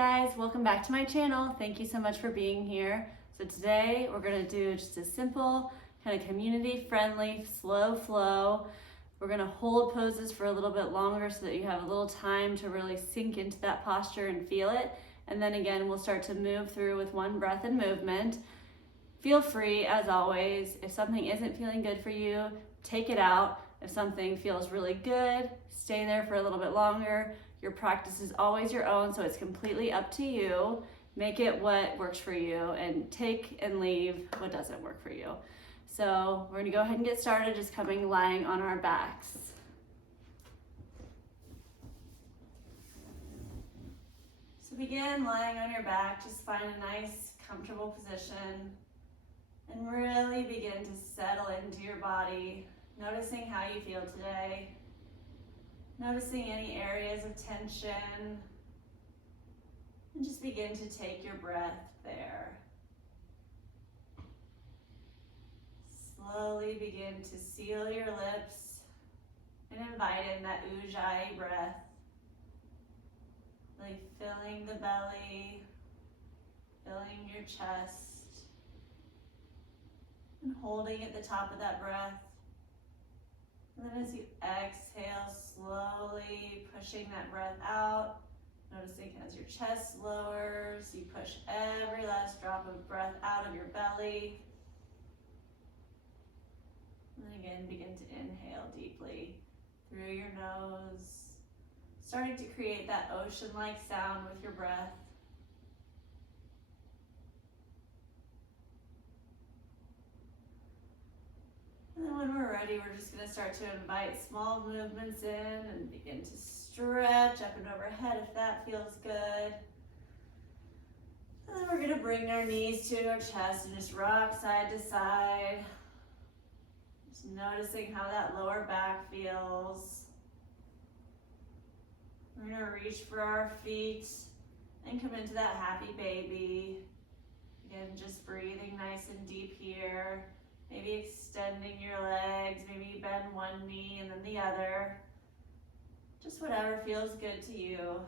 guys, welcome back to my channel. Thank you so much for being here. So today we're going to do just a simple kind of community friendly slow flow. We're going to hold poses for a little bit longer so that you have a little time to really sink into that posture and feel it. And then again, we'll start to move through with one breath and movement. Feel free, as always, if something isn't feeling good for you, take it out. If something feels really good, stay there for a little bit longer. Your practice is always your own, so it's completely up to you. Make it what works for you and take and leave what doesn't work for you. So we're gonna go ahead and get started, just lying on our backs. So begin lying on your back, just find a nice, comfortable position and really begin to settle into your body, noticing how you feel today. Noticing any areas of tension, and just begin to take your breath there. Slowly begin to seal your lips and invite in that ujjayi breath, really filling the belly, filling your chest, and holding at the top of that breath. And then as you exhale, slowly pushing that breath out, noticing as your chest lowers, you push every last drop of breath out of your belly. And then again, begin to inhale deeply through your nose, starting to create that ocean-like sound with your breath. And then when we're ready, we're just going to start to invite small movements in and begin to stretch up and overhead if that feels good. And then we're going to bring our knees to our chest and just rock side to side. Just noticing how that lower back feels. We're going to reach for our feet and come into that happy baby. Again, just breathing nice and deep here. Maybe extending your legs, maybe you bend one knee and then the other. Just whatever feels good to you.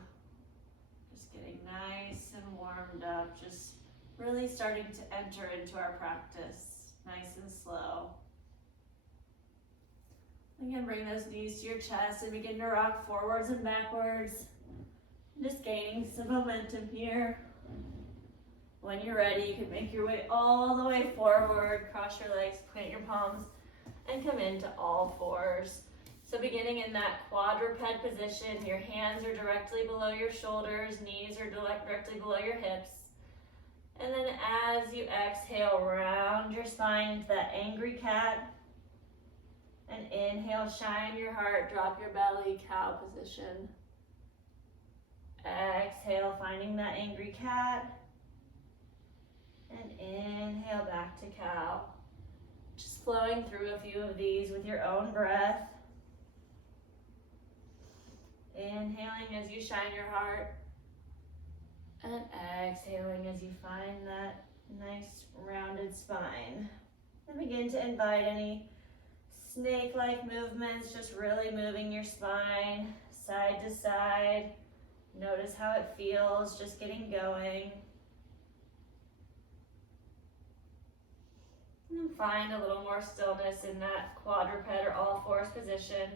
Just getting nice and warmed up, just really starting to enter into our practice, nice and slow. Again, bring those knees to your chest and begin to rock forwards and backwards. Just gaining some momentum here. When you're ready, you can make your way all the way forward, cross your legs, plant your palms, and come into all fours. So beginning in that quadruped position, your hands are directly below your shoulders, knees are directly below your hips. And then as you exhale, round your spine into that angry cat. And inhale, shine your heart, drop your belly, cow position. Exhale, finding that angry cat. And inhale back to cow. Just flowing through a few of these with your own breath. Inhaling as you shine your heart. And exhaling as you find that nice rounded spine. And begin to invite any snake-like movements, just really moving your spine side to side. Notice how it feels, just getting going. And find a little more stillness in that quadruped or all fours position.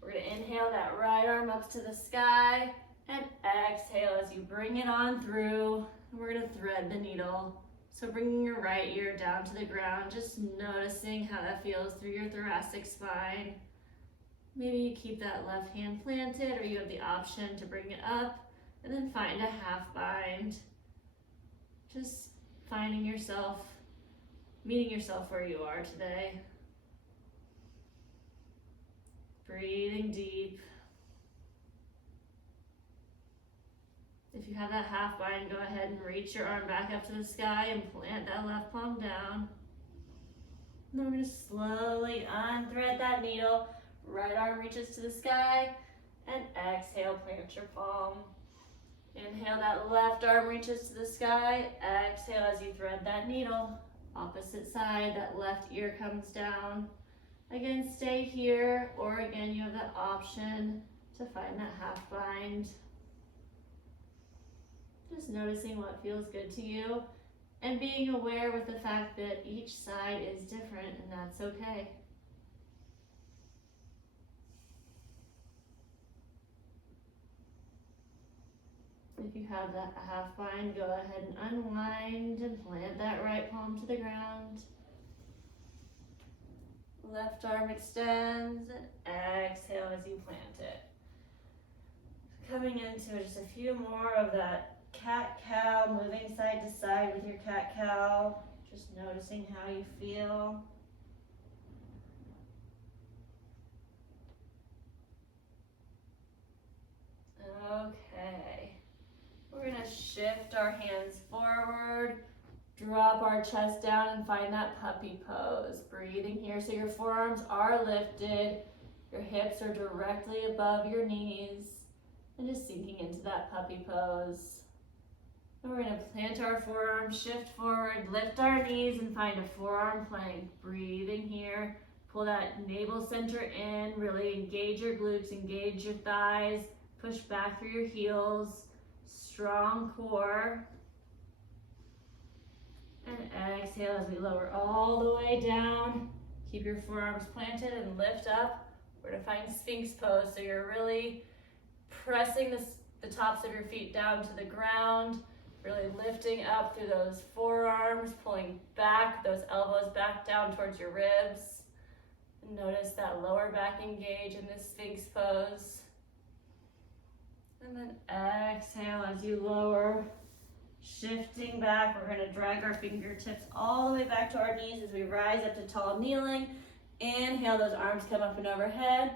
We're going to inhale that right arm up to the sky and exhale as you bring it on through. And we're going to thread the needle. So bringing your right ear down to the ground, just noticing how that feels through your thoracic spine. Maybe you keep that left hand planted or you have the option to bring it up and then find a half bind. Just finding yourself, meeting yourself where you are today. Breathing deep. If you have that half bind, go ahead and reach your arm back up to the sky and plant that left palm down. And then we're going to slowly unthread that needle. Right arm reaches to the sky and exhale, plant your palm. Inhale, that left arm reaches to the sky. Exhale as you thread that needle. Opposite side, that left ear comes down. Again, stay here, or again, you have that option to find that half bind. just noticing what feels good to you and being aware with the fact that each side is different, and that's okay. If you have that half bind, go ahead and unwind and plant that right palm to the ground. Left arm extends and exhale as you plant it. Coming into just a few more of that cat-cow, moving side to side with your cat-cow. Just noticing how you feel. Okay. We're gonna shift our hands forward, drop our chest down and find that puppy pose. Breathing here so your forearms are lifted, your hips are directly above your knees, and just sinking into that puppy pose. And we're gonna plant our forearms, shift forward, lift our knees and find a forearm plank. Breathing here, pull that navel center in, really engage your glutes, engage your thighs, push back through your heels, strong core. And exhale as we lower all the way down. Keep your forearms planted and lift up. We're gonna find Sphinx pose, so you're really pressing the tops of your feet down to the ground, really lifting up through those forearms, pulling back, those elbows back down towards your ribs. And notice that lower back engage in this Sphinx pose. And then exhale as you lower, shifting back. We're gonna drag our fingertips all the way back to our knees as we rise up to tall kneeling. Inhale, those arms come up and overhead.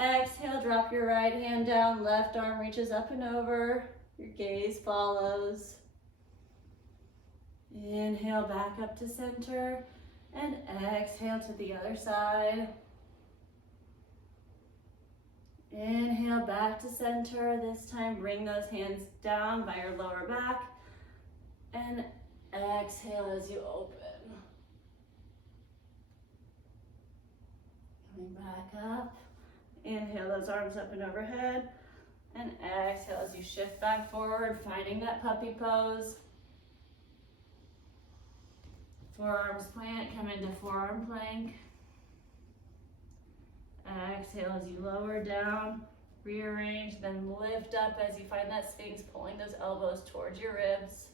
Exhale, drop your right hand down, left arm reaches up and over, your gaze follows. Inhale, back up to center, and exhale to the other side. Inhale, back to center. This time, bring those hands down by your lower back, and exhale as you open. Coming back up. Inhale those arms up and overhead, and exhale as you shift back forward, finding that puppy pose. Forearms plant, come into forearm plank. Exhale as you lower down, rearrange, then lift up as you find that Sphinx, pulling those elbows towards your ribs.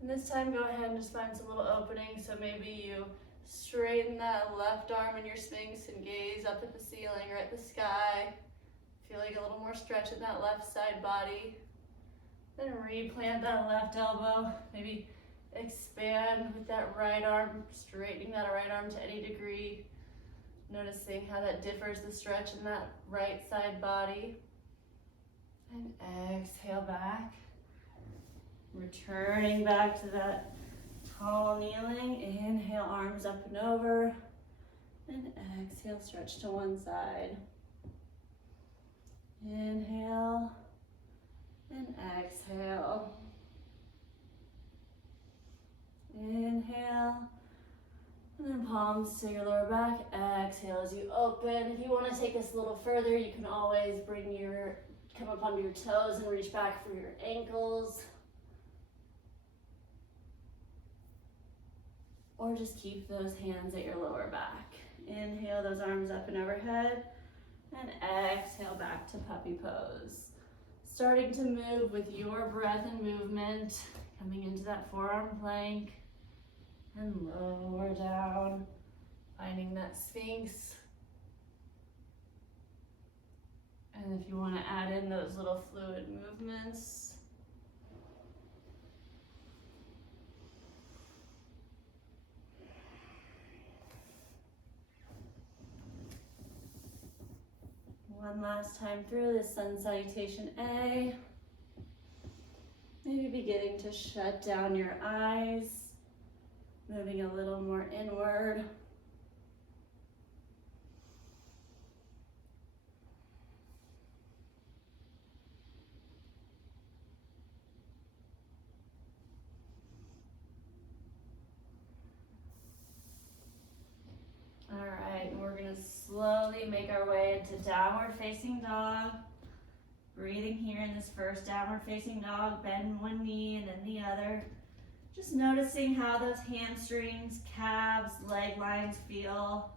And this time, go ahead and just find some little openings. So maybe you straighten that left arm in your Sphinx and gaze up at the ceiling or at the sky. Feeling a little more stretch in that left side body. Then replant that left elbow. Maybe expand with that right arm, straightening that right arm to any degree. Noticing how that differs the stretch in that right side body. And exhale back. Returning back to that tall kneeling. Inhale, arms up and over. And exhale, stretch to one side. Inhale and exhale. Inhale. And then palms to your lower back. Exhale as you open. If you want to take this a little further, you can always come up onto your toes and reach back for your ankles. Or just keep those hands at your lower back. Inhale those arms up and overhead. And exhale back to puppy pose. Starting to move with your breath and movement. Coming into that forearm plank. And lower down. Finding that Sphinx. And if you want to add in those little fluid movements. One last time through this sun salutation A. Maybe beginning to shut down your eyes, moving a little more inward. All right, and we're gonna slowly make our way into downward facing dog. Breathing here in this first downward facing dog, bend one knee and then the other. Just noticing how those hamstrings, calves, leg lines feel.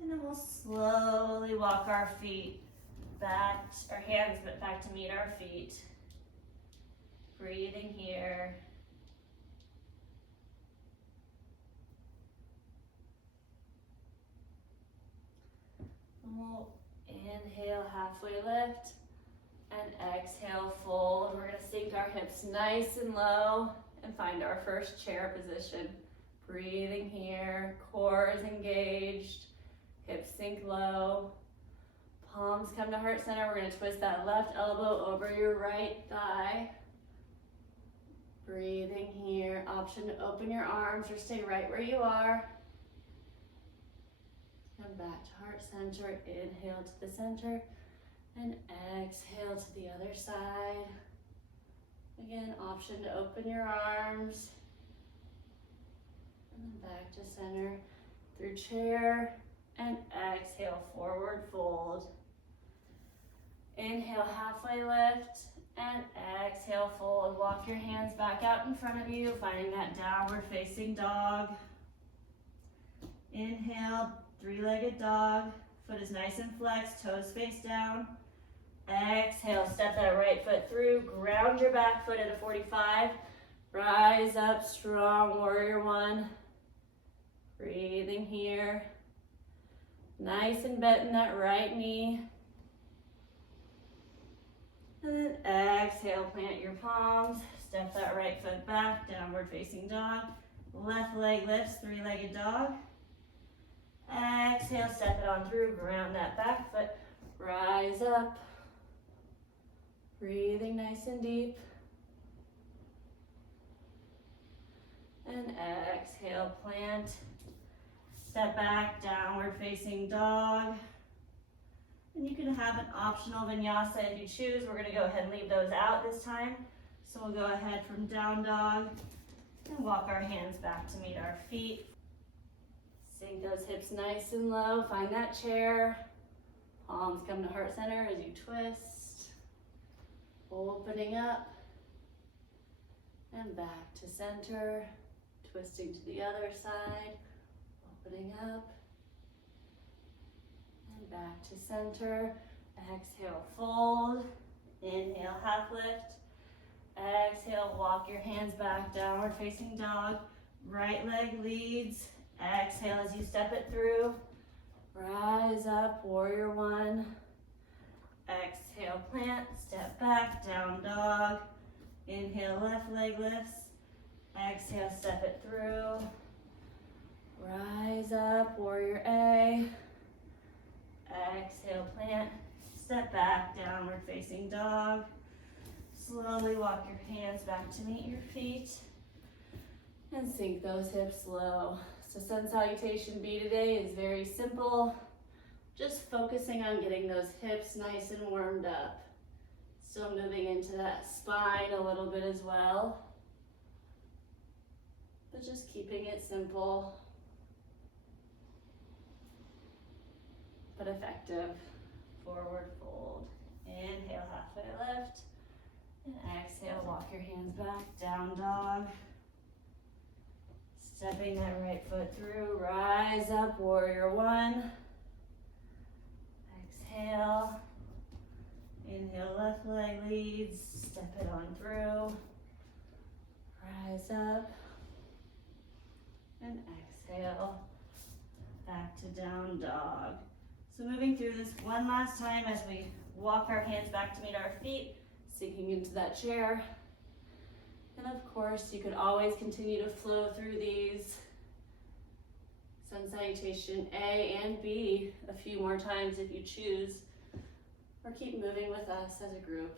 And then we'll slowly walk our feet back, our hands back to meet our feet. Breathing here. And we'll inhale, halfway lift, and exhale, fold. We're gonna sink our hips nice and low and find our first chair position. Breathing here, core is engaged, hips sink low, palms come to heart center. We're gonna twist that left elbow over your right thigh. Breathing here, option to open your arms or stay right where you are. Come back to heart center, inhale to the center, and exhale to the other side. Again, option to open your arms, and then back to center through chair, and exhale, forward fold. Inhale, halfway lift, and exhale, fold. Walk your hands back out in front of you, finding that downward facing dog. Inhale, three-legged dog. Foot is nice and flexed, toes face down. Exhale, step that right foot through, ground your back foot at a 45. Rise up, strong warrior one. Breathing here. Nice and bent in that right knee. And then exhale, plant your palms. Step that right foot back, downward facing dog. Left leg lifts, three-legged dog. Exhale, step it on through, ground that back foot. Rise up. Breathing nice and deep. And exhale, plant. Step back, downward facing dog. And you can have an optional vinyasa if you choose. We're gonna go ahead and leave those out this time. So we'll go ahead from down dog and walk our hands back to meet our feet. Sink those hips nice and low, find that chair. Palms come to heart center as you twist. Opening up and back to center, twisting to the other side, opening up and back to center. Exhale, fold. Inhale, half lift. Exhale, walk your hands back, downward facing dog. Right leg leads. Exhale as you step it through. Rise up, warrior one. Exhale, plant, step back, down dog. Inhale, left leg lifts. Exhale, step it through. Rise up, warrior A. Exhale, plant, step back, downward facing dog. Slowly walk your hands back to meet your feet. And sink those hips low. So sun salutation B today is very simple. Just focusing on getting those hips nice and warmed up. Still moving into that spine a little bit as well. But just keeping it simple, but effective. Forward fold. Inhale, halfway lift. And exhale, walk your hands back, down dog. Stepping that right foot through, rise up, warrior one. Exhale. Inhale, left leg leads, step it on through. Rise up. And exhale, back to down dog. So moving through this one last time as we walk our hands back to meet our feet, sinking into that chair. And of course, you could always continue to flow through these. Sun salutation A and B a few more times if you choose, or keep moving with us as a group.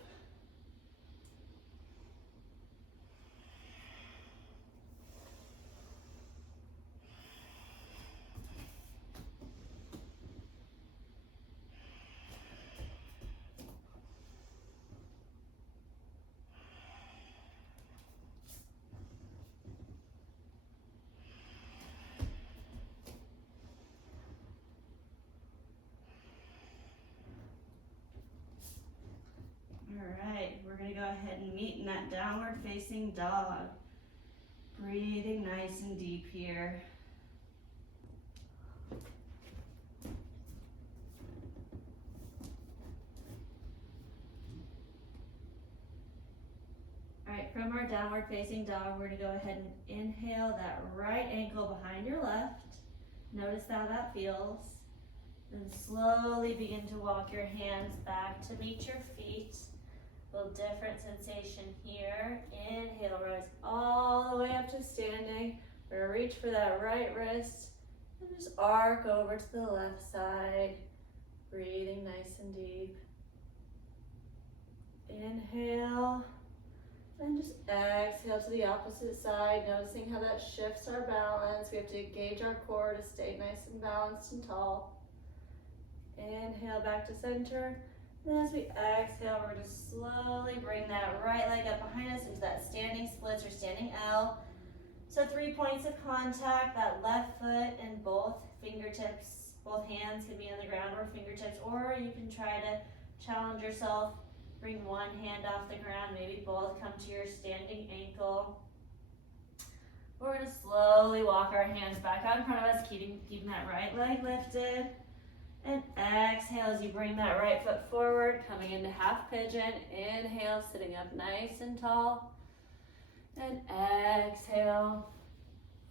All right, we're gonna go ahead and meet in that downward facing dog. Breathing nice and deep here. All right, from our downward facing dog, we're gonna go ahead and inhale that right ankle behind your left. Notice how that feels. Then slowly begin to walk your hands back to meet your feet. A little different sensation here. Inhale, rise all the way up to standing. We're gonna reach for that right wrist and just arc over to the left side. Breathing nice and deep. Inhale. And just exhale to the opposite side, noticing how that shifts our balance. We have to engage our core to stay nice and balanced and tall. Inhale back to center. And as we exhale, we're going to slowly bring that right leg up behind us into that standing splits or standing L. So 3 points of contact, that left foot and both fingertips, both hands can be on the ground or fingertips, or you can try to challenge yourself. Bring one hand off the ground, maybe both come to your standing ankle. We're gonna slowly walk our hands back out in front of us, keeping that right leg lifted. And exhale as you bring that right foot forward, coming into half pigeon. Inhale, sitting up nice and tall. And exhale,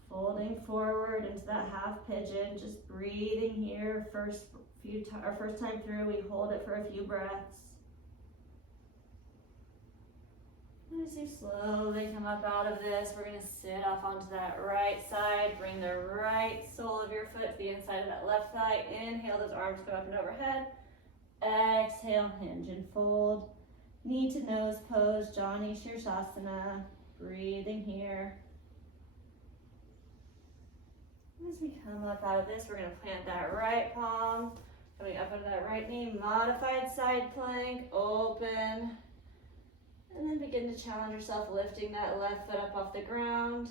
folding forward into that half pigeon, just breathing here. First time through, we hold it for a few breaths. As you slowly come up out of this, we're going to sit off onto that right side. Bring the right sole of your foot to the inside of that left thigh. Inhale, those arms go up and overhead. Exhale, hinge and fold. Knee to nose pose, Jani Shirsasana. Breathing here. As we come up out of this, we're going to plant that right palm. Coming up onto that right knee, modified side plank, open. And then begin to challenge yourself, lifting that left foot up off the ground.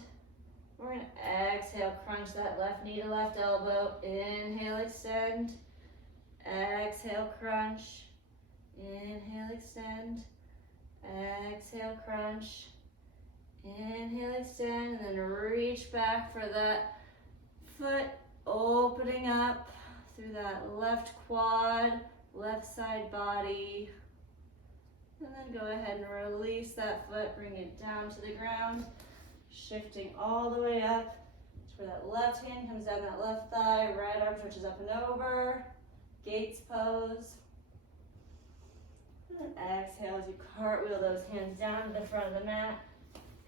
We're going to exhale, crunch that left knee to left elbow. Inhale, extend. Exhale, crunch. Inhale, extend. Exhale, crunch. Inhale, extend. And then reach back for that foot, opening up through that left quad, left side body. And then go ahead and release that foot, bring it down to the ground, shifting all the way up to where that left hand comes down that left thigh, right arm switches up and over, Gates pose. And then exhale as you cartwheel those hands down to the front of the mat,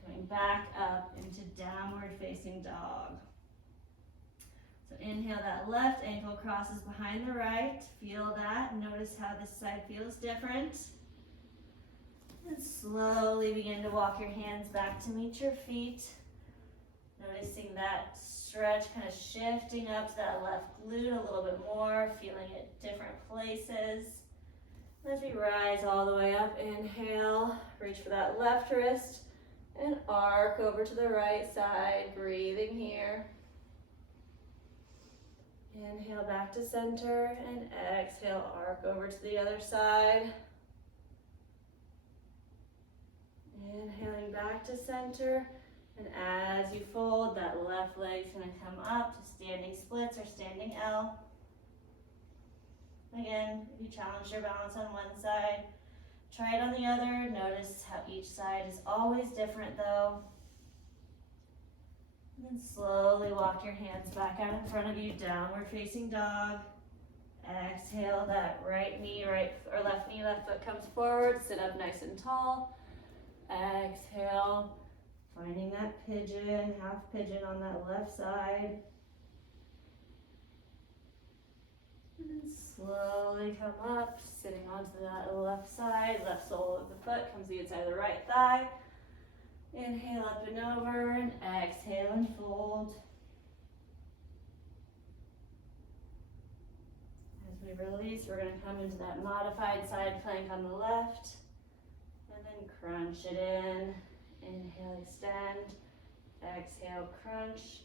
coming back up into downward facing dog. So inhale, that left ankle crosses behind the right, feel that, notice how this side feels different. And slowly begin to walk your hands back to meet your feet. Noticing that stretch, kind of shifting up to that left glute a little bit more, feeling it different places. As we rise all the way up, inhale, reach for that left wrist and arc over to the right side, breathing here. Inhale back to center and exhale, arc over to the other side. Inhaling back to center, and as you fold, that left leg's going to come up to standing splits or standing L. Again, if you challenge your balance on one side, try it on the other. Notice how each side is always different though. And then slowly walk your hands back out in front of you, downward facing dog. Exhale, that right knee, left foot comes forward, sit up nice and tall. Exhale, finding that pigeon, half pigeon on that left side. And then slowly come up, sitting onto that left side, left sole of the foot comes to the inside of the right thigh. Inhale up and over, and exhale and fold. As we release, we're going to come into that modified side plank on the left. And then crunch it in. Inhale, extend. Exhale, crunch.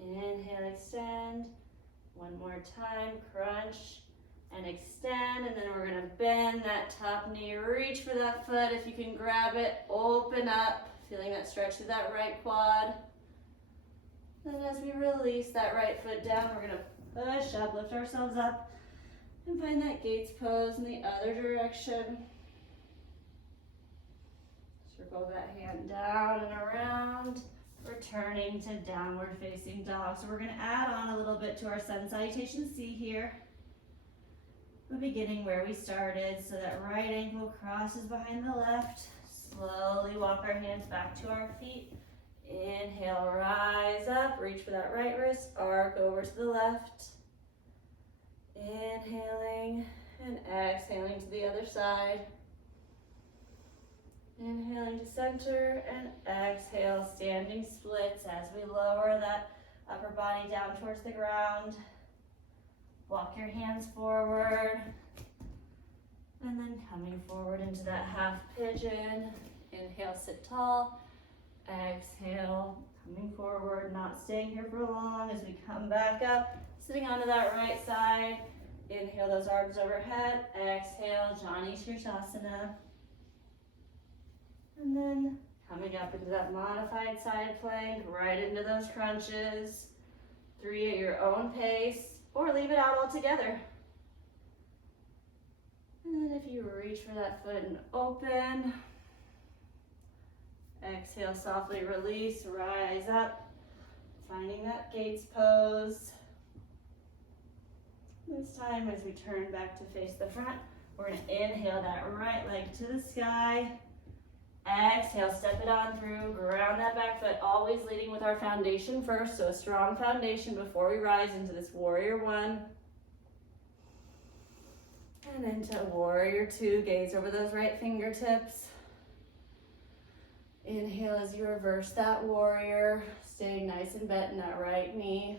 Inhale, extend. One more time, crunch. and extend, and then we're gonna bend that top knee, reach for that foot. If you can grab it, open up, feeling that stretch through that right quad. Then as we release that right foot down, we're gonna push up, lift ourselves up, and find that gates pose in the other direction. Circle that hand down and around, returning to downward facing dog. So we're gonna add on a little bit to our sun salutation C here. We're beginning where we started, so that right ankle crosses behind the left. Slowly walk our hands back to our feet. Inhale, rise up, reach for that right wrist, arc over to the left. Inhaling and exhaling to the other side. Inhaling to center and exhale, standing splits as we lower that upper body down towards the ground. Walk your hands forward, and then coming forward into that half pigeon. Inhale, sit tall. Exhale, coming forward, not staying here for long as we come back up, sitting onto that right side. Inhale those arms overhead. Exhale, Jani Shirshasana. And then coming up into that modified side plank, right into those crunches. 3 at your own pace, or leave it out altogether. And then if you reach for that foot and open, exhale, softly release, rise up, finding that gates pose. This time as we turn back to face the front, we're gonna inhale that right leg to the sky. Exhale, step it on through, ground that back foot, always leading with our foundation first, so a strong foundation before we rise into this warrior one. And into warrior two, gaze over those right fingertips. Inhale as you reverse that warrior, staying nice and bent in that right knee.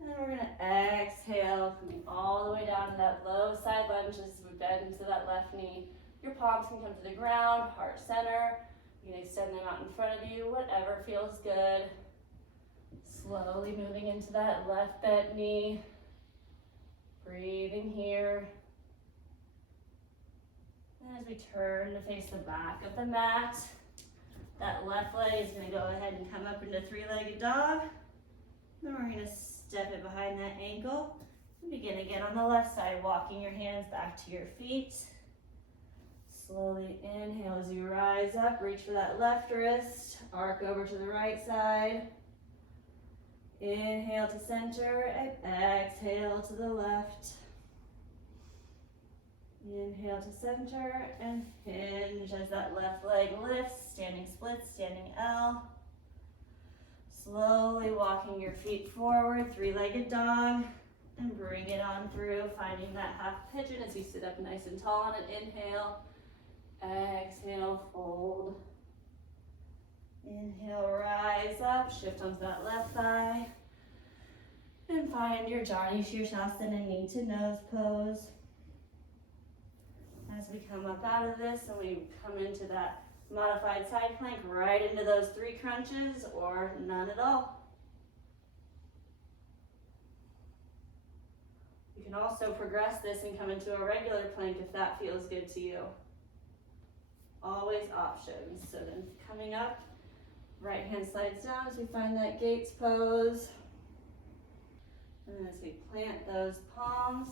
And then we're gonna exhale, coming all the way down to that low side lunge as we bend into that left knee. Your palms can come to the ground, heart center. You can extend them out in front of you, whatever feels good. Slowly moving into that left bent knee. Breathing here. And as we turn to face the back of the mat, that left leg is gonna go ahead and come up into three-legged dog. Then we're gonna step it behind that ankle. And begin again on the left side, walking your hands back to your feet. Slowly inhale as you rise up, reach for that left wrist, arc over to the right side. Inhale to center and exhale to the left. Inhale to center and hinge as that left leg lifts, standing split, standing L. Slowly walking your feet forward, three-legged dog, and bring it on through, finding that half pigeon as you sit up nice and tall on an inhale. Exhale, fold. Inhale, rise up, shift onto that left thigh. And find your Jani Shirshasana knee to nose pose. As we come up out of this and we come into that modified side plank, right into those three crunches or none at all. You can also progress this and come into a regular plank if that feels good to you. Always options. So then coming up, right hand slides down as we find that gates pose. And as we plant those palms,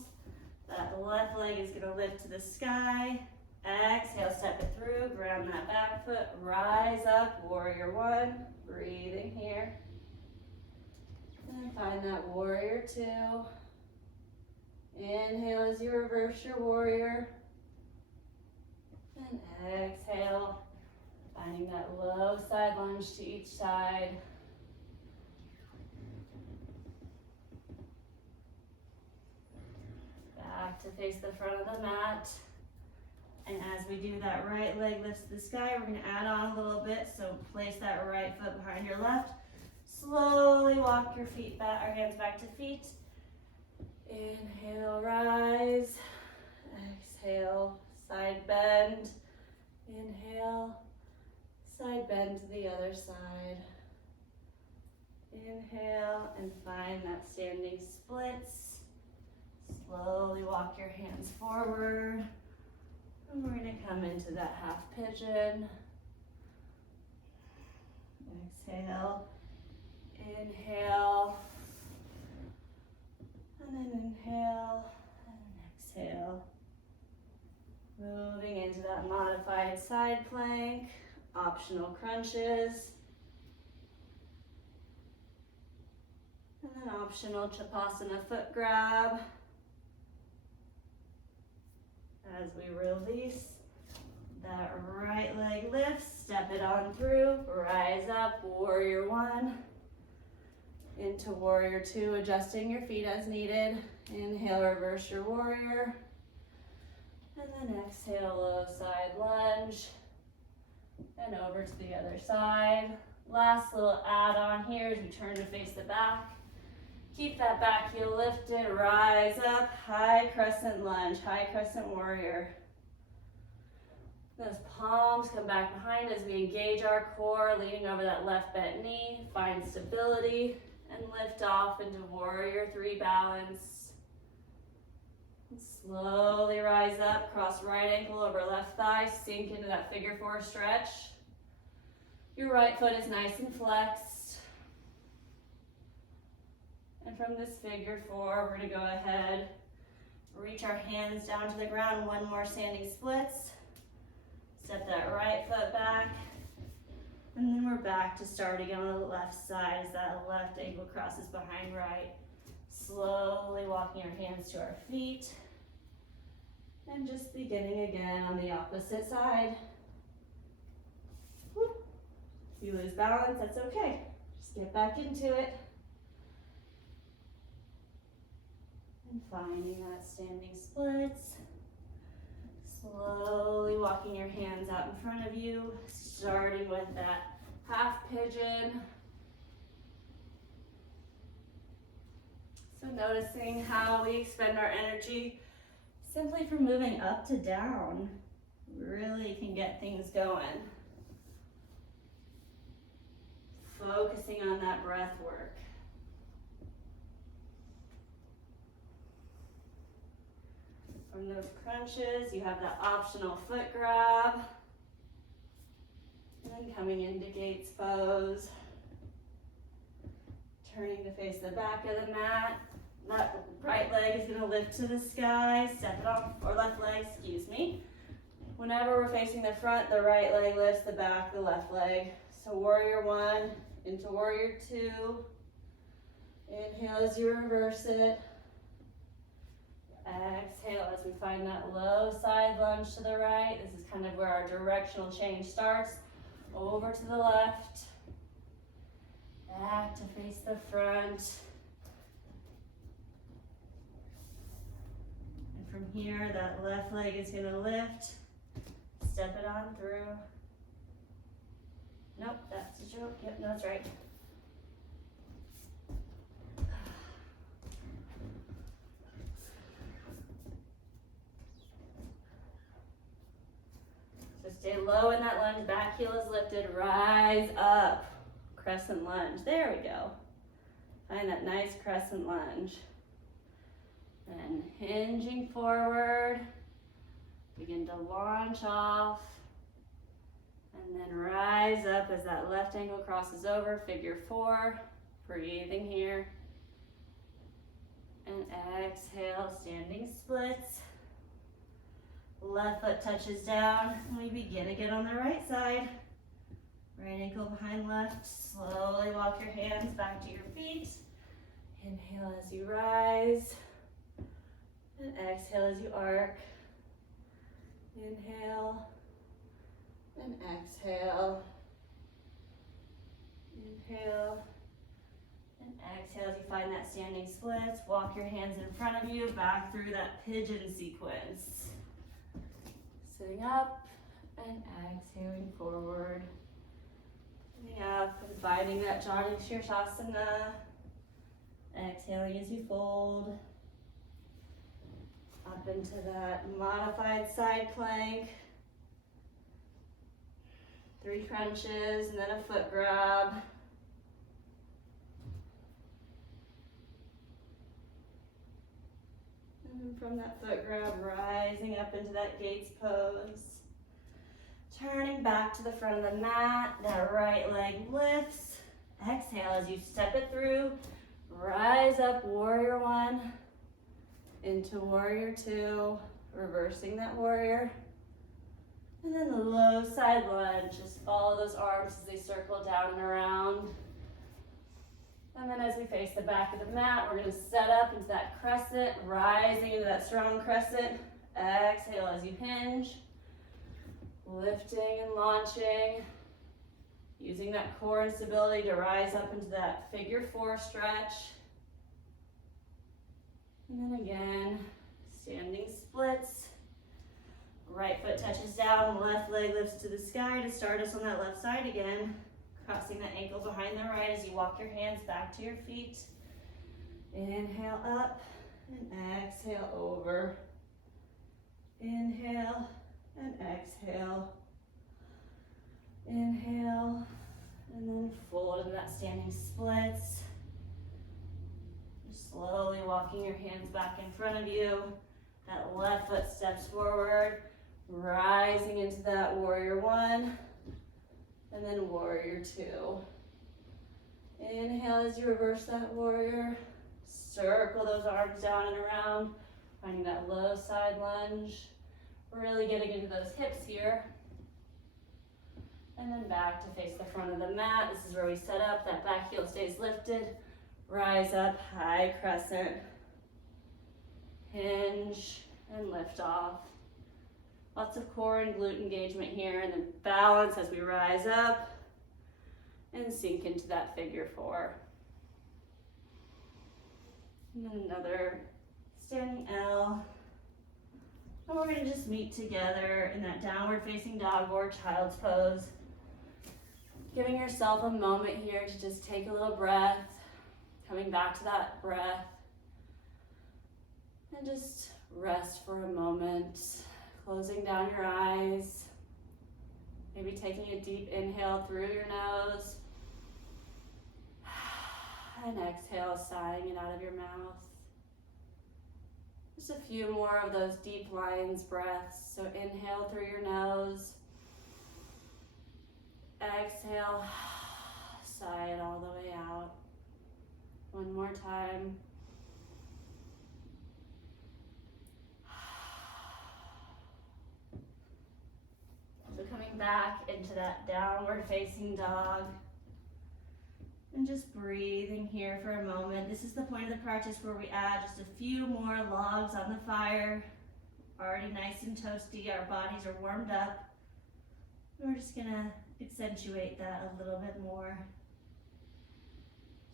that left leg is gonna lift to the sky. Exhale, step it through, ground that back foot, rise up, warrior one, breathing here. And find that warrior two. Inhale as you reverse your warrior. And exhale, finding that low side lunge to each side. Back to face the front of the mat. And as we do that right leg lifts to the sky, we're gonna add on a little bit. So place that right foot behind your left. Slowly walk your feet back, our hands back to feet. Inhale, rise. Exhale, side bend. Inhale, side bend to the other side. Inhale and find that standing splits. Slowly walk your hands forward. And we're going to come into that half pigeon. Exhale. Inhale. And then inhale. And then exhale. Moving into that modified side plank. Optional crunches. And then optional Chapasana foot grab. As we release, that right leg lifts, step it on through, rise up, warrior one. Into warrior two, adjusting your feet as needed. Inhale, reverse your warrior. And then exhale, low side lunge. And over to the other side. Last little add-on here as we turn to face the back. Keep that back heel lifted, rise up, high crescent lunge, high crescent warrior. Those palms come back behind as we engage our core, leaning over that left bent knee, find stability, and lift off into warrior three balance. And slowly rise up, cross right ankle over left thigh, sink into that figure four stretch. Your right foot is nice and flexed. And from this figure four, we're going to go ahead, reach our hands down to the ground, one more standing splits. Step that right foot back. And then we're back to starting on the left side as that left ankle crosses behind right. Slowly walking our hands to our feet. And just beginning again on the opposite side. Woo. If you lose balance, that's okay. Just get back into it. And finding that standing splits. Slowly walking your hands out in front of you, starting with that half pigeon. So noticing how we expend our energy simply from moving up to down. Really can get things going. Focusing on that breath work. From those crunches, you have that optional foot grab. And then coming into Gates pose. Turning to face the back of the mat. That right leg is going to lift to the sky. Step it off, or left leg, excuse me. Whenever we're facing the front, the right leg lifts the back, the left leg. So warrior one into warrior two. Inhale as you reverse it. Exhale as we find that low side lunge to the right. This is kind of where our directional change starts. Over to the left. Back to face the front. And from here, that left leg is going to lift. Step it on through. Nope, that's a joke. Yep, no, that's right. So stay low in that lunge, back heel is lifted, rise up. Crescent lunge, there we go. Find that nice crescent lunge. Then hinging forward, begin to launch off, and then rise up as that left ankle crosses over, figure four, breathing here. And exhale, standing splits. Left foot touches down, and we begin again on the right side. Right ankle behind left, slowly walk your hands back to your feet. Inhale as you rise, and exhale as you arc. Inhale, and exhale. Inhale, and exhale as you find that standing splits. Walk your hands in front of you, back through that pigeon sequence. Sitting up, and exhaling forward. Sitting up, and finding that Janu Shirshasana. Exhaling as you fold. Up into that modified side plank. 3 crunches, and then a foot grab. And from that foot grab, rising up into that gates pose. Turning back to the front of the mat, that right leg lifts. Exhale as you step it through. Rise up, warrior one, into warrior two, reversing that warrior. And then the low side lunge, just follow those arms as they circle down and around. And then as we face the back of the mat, we're gonna set up into that crescent, rising into that strong crescent. Exhale as you hinge, lifting and launching, using that core and stability to rise up into that figure four stretch. And then again, standing splits. Right foot touches down, left leg lifts to the sky to start us on that left side again. Crossing the ankle behind the right as you walk your hands back to your feet. Inhale up and exhale over. Inhale and exhale. Inhale and then fold into that standing splits. Just slowly walking your hands back in front of you. That left foot steps forward, rising into that warrior one. And then warrior two. Inhale as you reverse that warrior. Circle those arms down and around, finding that low side lunge. Really getting into those hips here. And then back to face the front of the mat. This is where we set up. That back heel stays lifted. Rise up, high crescent. Hinge and lift off. Lots of core and glute engagement here, and then balance as we rise up and sink into that figure four. And then another standing L. And we're gonna just meet together in that downward facing dog or child's pose. Giving yourself a moment here to just take a little breath, coming back to that breath, and just rest for a moment. Closing down your eyes, maybe taking a deep inhale through your nose, and exhale, sighing it out of your mouth. Just a few more of those deep lion's breaths. So inhale through your nose, exhale, sigh it all the way out. One more time. So coming back into that downward facing dog and just breathing here for a moment. This is the point of the practice where we add just a few more logs on the fire. Already nice and toasty, our bodies are warmed up. We're just gonna accentuate that a little bit more.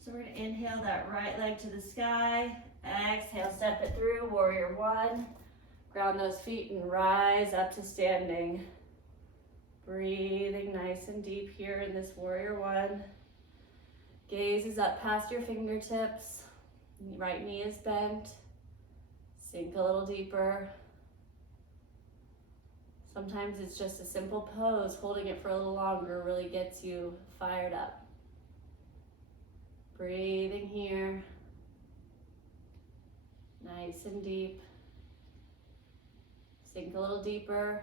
So we're gonna inhale that right leg to the sky. Exhale, step it through, warrior one. Ground those feet and rise up to standing. Breathing nice and deep here in this warrior one. Gaze is up past your fingertips. Right knee is bent. Sink a little deeper. Sometimes it's just a simple pose. Holding it for a little longer really gets you fired up. Breathing here. Nice and deep. Sink a little deeper.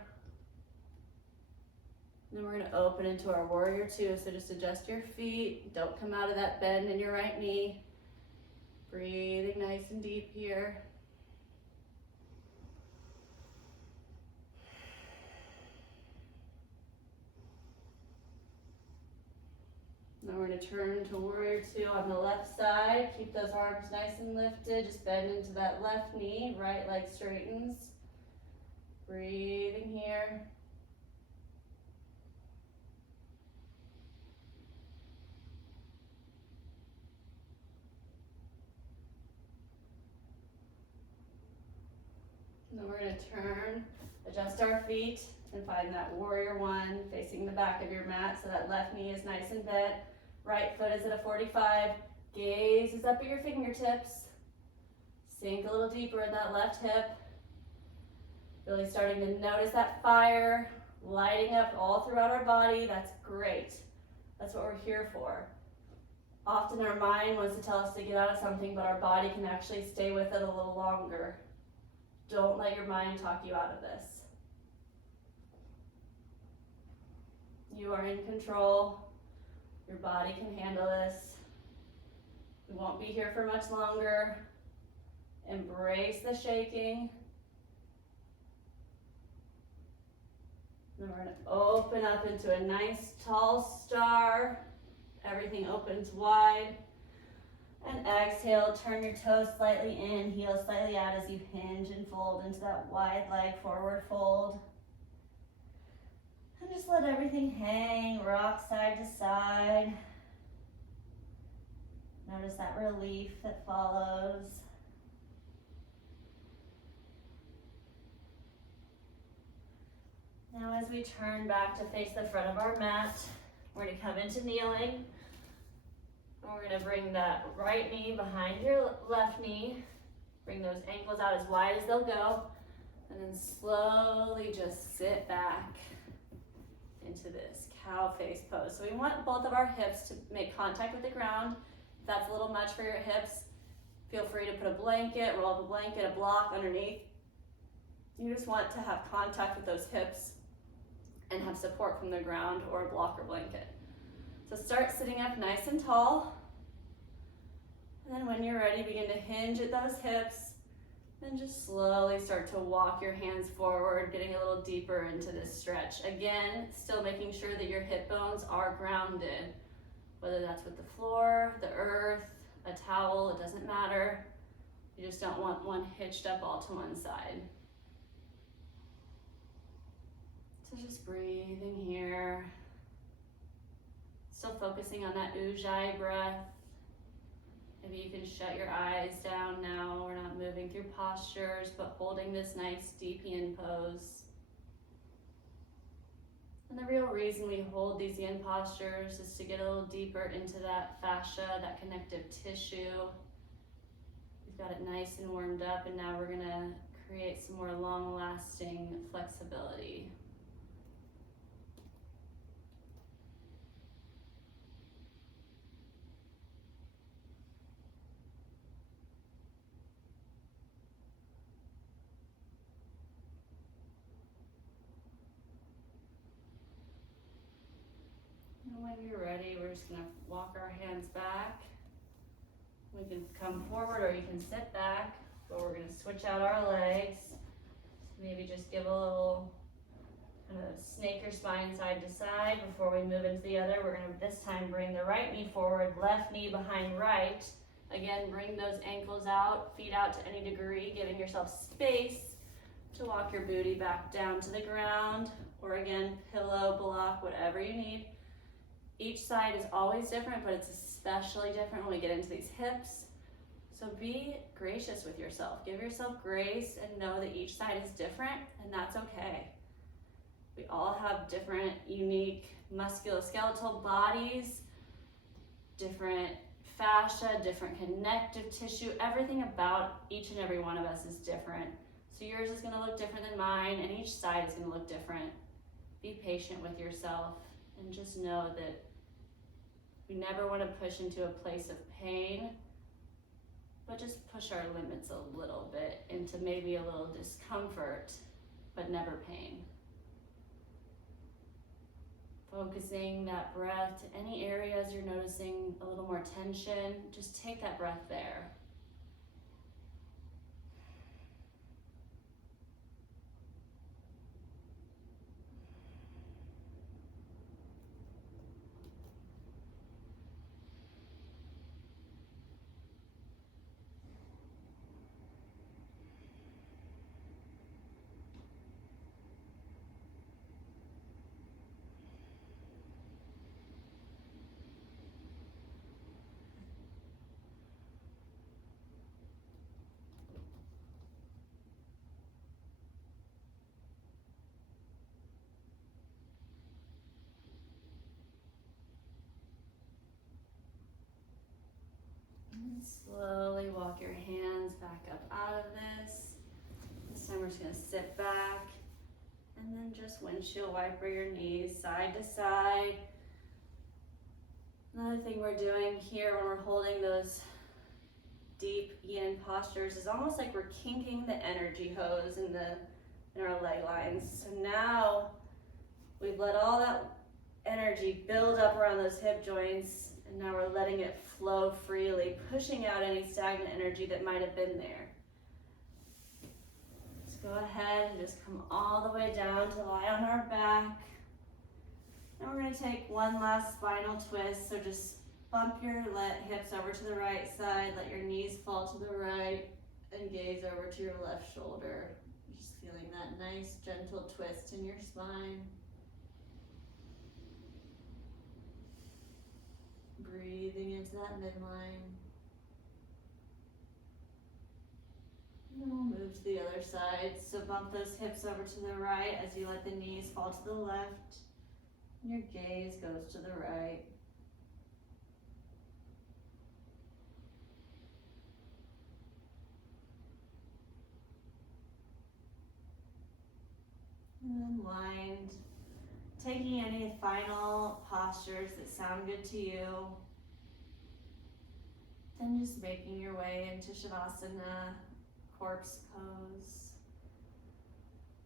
Then we're going to open into our warrior two. So just adjust your feet. Don't come out of that bend in your right knee. Breathing nice and deep here. Now we're going to turn to warrior two on the left side. Keep those arms nice and lifted. Just bend into that left knee. Right leg straightens. Breathing here. Then we're going to turn, adjust our feet, and find that warrior one facing the back of your mat. So that left knee is nice and bent. Right foot is at a 45. Gaze is up at your fingertips. Sink a little deeper in that left hip. Really starting to notice that fire lighting up all throughout our body. That's great. That's what we're here for. Often our mind wants to tell us to get out of something, but our body can actually stay with it a little longer. Don't let your mind talk you out of this. You are in control. Your body can handle this. We won't be here for much longer. Embrace the shaking. Then we're going to open up into a nice tall star. Everything opens wide. And exhale, turn your toes slightly in, heel slightly out as you hinge and fold into that wide leg forward fold. And just let everything hang, rock side to side. Notice that relief that follows. Now as we turn back to face the front of our mat, we're going to come into kneeling. And we're going to bring that right knee behind your left knee. Bring those ankles out as wide as they'll go. And then slowly just sit back into this cow face pose. So we want both of our hips to make contact with the ground. If that's a little much for your hips, feel free to put a blanket, roll up a blanket, a block underneath. You just want to have contact with those hips and have support from the ground or a block or blanket. So start sitting up nice and tall. And then when you're ready, begin to hinge at those hips. Then just slowly start to walk your hands forward, getting a little deeper into this stretch. Again, still making sure that your hip bones are grounded, whether that's with the floor, the earth, a towel, it doesn't matter. You just don't want one hitched up all to one side. So just breathing here. Still focusing on that ujjayi breath. Maybe you can shut your eyes down now. We're not moving through postures, but holding this nice deep yin pose. And the real reason we hold these yin postures is to get a little deeper into that fascia, that connective tissue. We've got it nice and warmed up, and now we're gonna create some more long-lasting flexibility. When you're ready, we're just gonna walk our hands back. We can come forward or you can sit back, but we're gonna switch out our legs. Maybe just give a little kind of snake your spine side to side before we move into the other. We're gonna this time bring the right knee forward, left knee behind right. Again, bring those ankles out, feet out to any degree, giving yourself space to walk your booty back down to the ground, or again, pillow, block, whatever you need. Each side is always different, but it's especially different when we get into these hips. So be gracious with yourself. Give yourself grace and know that each side is different, and that's okay. We all have different, unique musculoskeletal bodies, different fascia, different connective tissue. Everything about each and every one of us is different. So yours is gonna look different than mine, and each side is gonna look different. Be patient with yourself and just know that we never want to push into a place of pain, but just push our limits a little bit into maybe a little discomfort, but never pain. Focusing that breath to any areas you're noticing a little more tension, just take that breath there. And slowly walk your hands back up out of this. This time we're just gonna sit back and then just windshield wiper your knees side to side. Another thing we're doing here when we're holding those deep yin postures is almost like we're kinking the energy hose in our leg lines. So now we've let all that energy build up around those hip joints, and now we're letting it flow freely, pushing out any stagnant energy that might have been there. Let's go ahead and just come all the way down to lie on our back. And we're going to take one last spinal twist, so just bump your hips over to the right side, let your knees fall to the right, and gaze over to your left shoulder. Just feeling that nice gentle twist in your spine. Breathing into that midline. And we'll move to the other side. So bump those hips over to the right as you let the knees fall to the left. And your gaze goes to the right. And then wind. Taking any final postures that sound good to you. Then just making your way into Shavasana, corpse pose.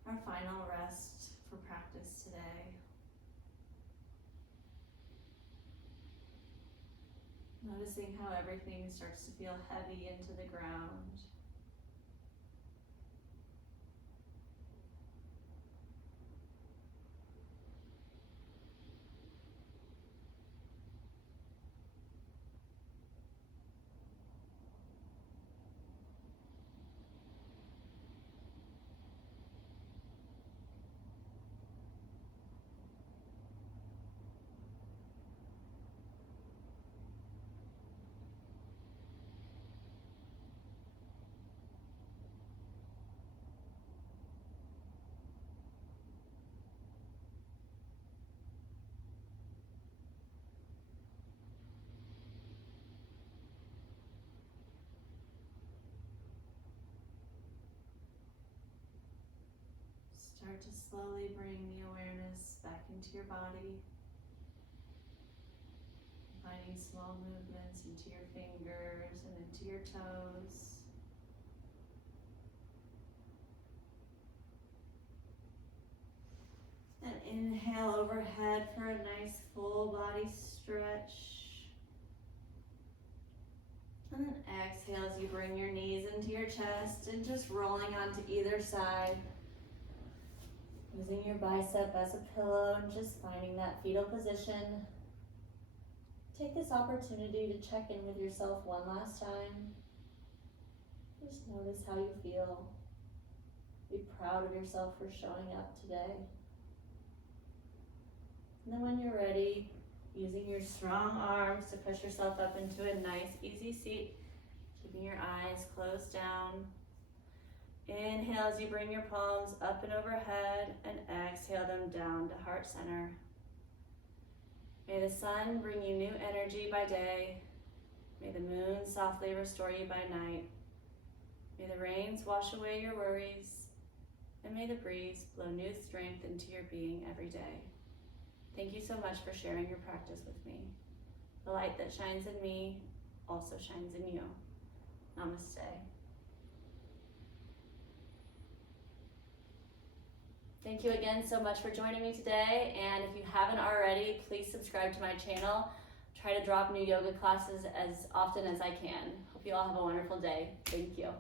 Our final rest for practice today. Noticing how everything starts to feel heavy into the ground. Start to slowly bring the awareness back into your body. Finding small movements into your fingers and into your toes. And inhale overhead for a nice full body stretch. And then exhale as you bring your knees into your chest and just rolling onto either side. Using your bicep as a pillow and just finding that fetal position. Take this opportunity to check in with yourself one last time. Just notice how you feel. Be proud of yourself for showing up today. And then when you're ready, using your strong arms to push yourself up into a nice, easy seat, keeping your eyes closed down. Inhale as you bring your palms up and overhead, and exhale them down to heart center. May the sun bring you new energy by day. May the moon softly restore you by night. May the rains wash away your worries, and may the breeze blow new strength into your being every day. Thank you so much for sharing your practice with me. The light that shines in me also shines in you. Namaste. Thank you again so much for joining me today, and if you haven't already, please subscribe to my channel. Try to drop new yoga classes as often as I can. Hope you all have a wonderful day. Thank you.